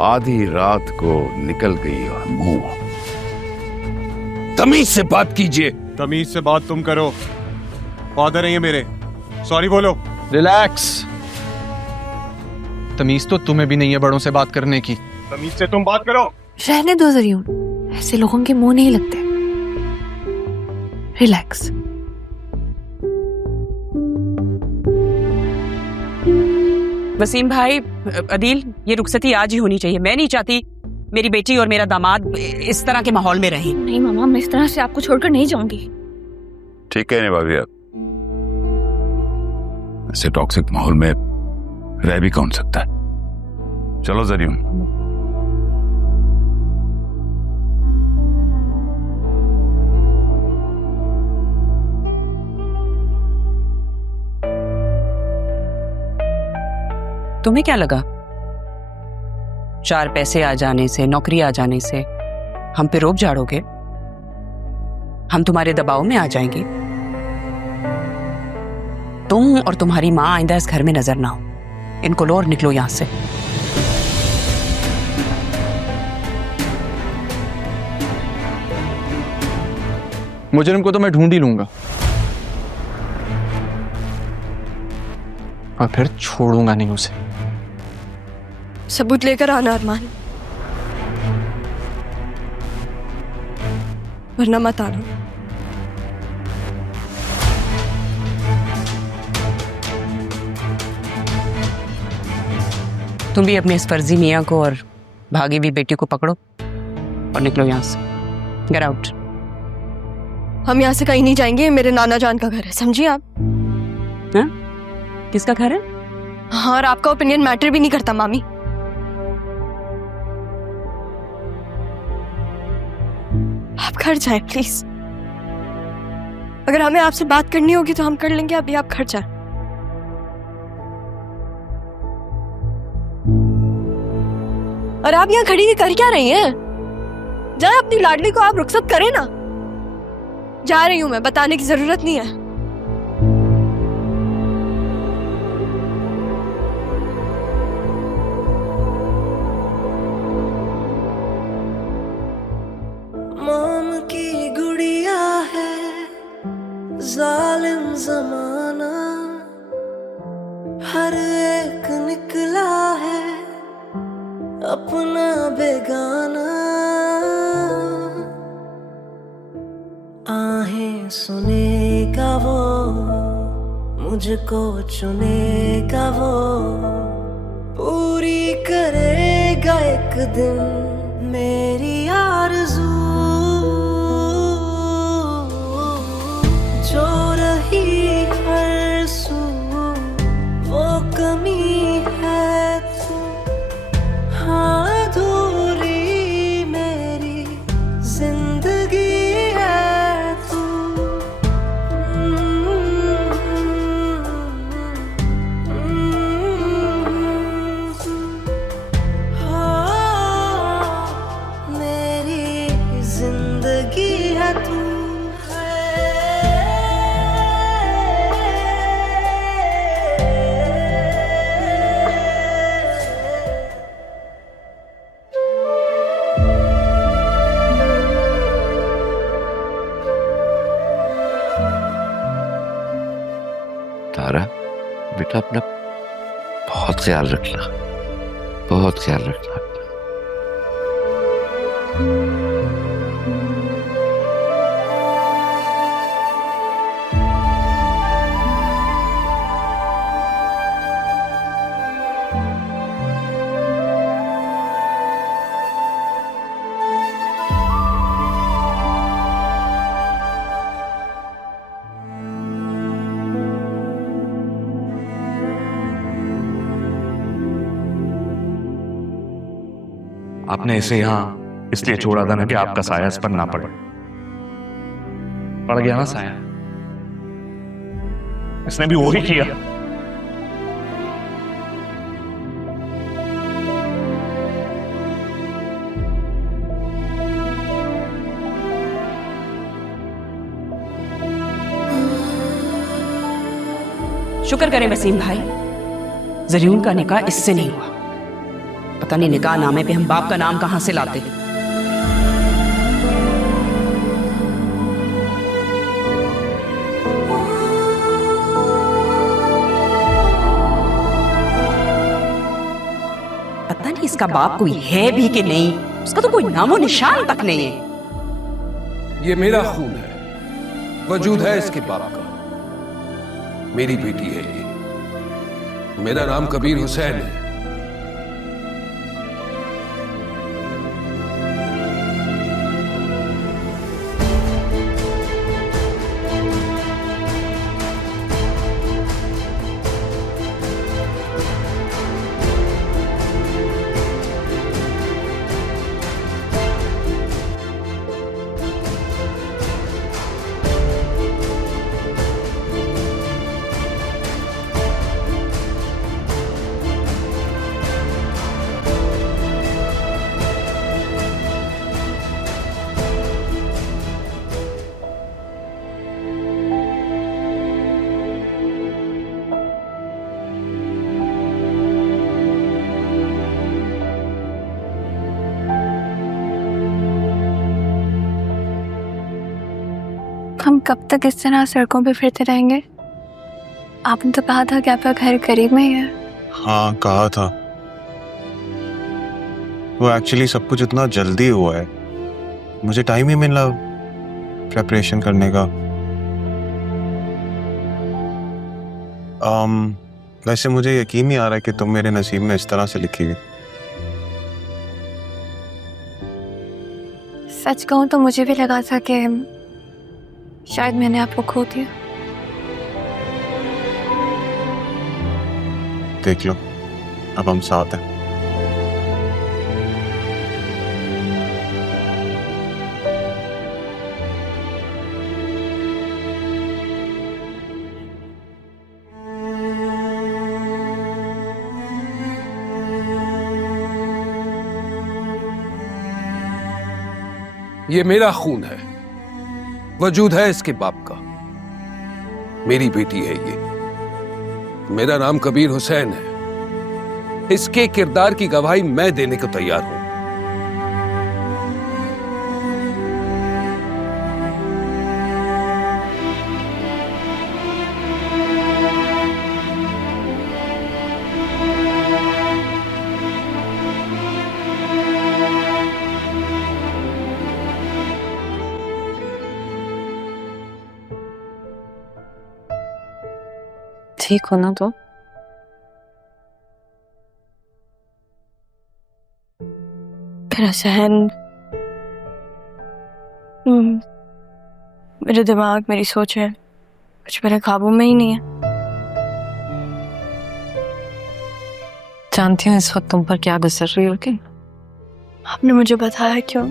आधी रात को निकल गई और मुंह। तमीज से बात कीजिए। तमीज से बात तुम करो, फादर है ये मेरे, सॉरी बोलो। रिलैक्स, तमीज तो तुम्हें भी नहीं है बड़ों से बात करने की। तमीज से तुम बात करो। रहने दो ज़रियून, ऐसे लोगों के मुंह नहीं लगते। रिलैक्स। वसीम भाई, अदील, ये रुखसती आज ही होनी चाहिए। मैं नहीं चाहती मेरी बेटी और मेरा दामाद इस तरह के माहौल में रहें। नहीं मामा, मैं इस तरह से आपको छोड़कर नहीं जाऊंगी। ठीक है भाभी, आप ऐसे टॉक्सिक माहौल में रह भी कौन सकता है। चलो ज़रियून। तुम्हें क्या लगा 4 पैसे आ जाने से, नौकरी आ जाने से हम पे रोब झाड़ोगे? हम तुम्हारे दबाव में आ जाएंगे? तुम और तुम्हारी माँ आइंदा इस घर में नजर ना हो। इनको लो और निकलो यहां से। मुजरिम को तो मैं ढूंढ ही लूंगा और फिर छोड़ूंगा नहीं उसे। सबूत लेकर आना अरमान, वरना मत आना। तुम भी अपने इस फर्जी मियाँ को और भागी हुई बेटी को पकड़ो और निकलो यहां से। Get out. हम यहाँ से कहीं नहीं जाएंगे, मेरे नाना जान का घर है, समझिए आप। हाँ? किसका घर है? हाँ, और आपका ओपिनियन मैटर भी नहीं करता मामी। आप घर जाएं प्लीज। अगर हमें आपसे बात करनी होगी तो हम कर लेंगे, अभी आप घर जाएं। और आप यहाँ खड़ी कर क्या रही हैं? जाए अपनी लाडली को आप रुखसत करें ना। जा रही हूं मैं, बताने की जरूरत नहीं है। मोम की गुड़िया है जालिम जमाना, हर एक निकला है अपना बेगाना। आहें सुनेगा वो, मुझको चुनेगा वो, पूरी करेगा एक दिन मेरी आरज़ू। जो रही हर सू वो कमी है तू, हाँ अधूरी मेरी जिंदगी है तू। मेरी जिंदगी है तू। तारा बेटा, अपना बहुत ख्याल रखना, बहुत ख्याल रखना। आपने इसे यहाँ इसलिए छोड़ा था ना कि आपका साया इस पर ना पड़े। पड़ गया ना साया, इसने भी वही किया। शुक्र करें वसीम भाई, ज़रियून का निकाह इससे नहीं हुआ। अब पता नहीं निकाह नामे पे हम बाप का नाम कहां से लाते। पता नहीं इसका बाप कोई है भी कि नहीं, उसका तो कोई नामो निशान तक नहीं है। ये मेरा खून है, वजूद है इसके बाप का, मेरी बेटी है ये। मेरा नाम कबीर हुसैन है। हम कब तक इस तरह सड़कों पे फिरते रहेंगे? आपने तो कहा था कि आपका घर करीब में ही है। हाँ कहा था, वो एक्चुअली सब कुछ इतना जल्दी हुआ है, मुझे टाइम ही मिला प्रेपरेशन करने का। वैसे मुझे यकीन नहीं आ रहा कि तुम मेरे नसीब में इस तरह से लिखी हुई। सच कहूं तो मुझे भी लगा था कि शायद मैंने आपको खो दिया। देख लो, अब हम साथ हैं। ये मेरा खून है, वजूद है इसके बाप का, मेरी बेटी है ये। मेरा नाम कबीर हुसैन है। इसके किरदार की गवाही मैं देने को तैयार हूं। ठीक हो ना? तो मेरा सहन, मेरे दिमाग, मेरी सोच है कुछ मेरे काबू में ही नहीं है। जानती हूँ इस वक्त तुम पर क्या गुजर रही होगी। आपने मुझे बताया क्यों?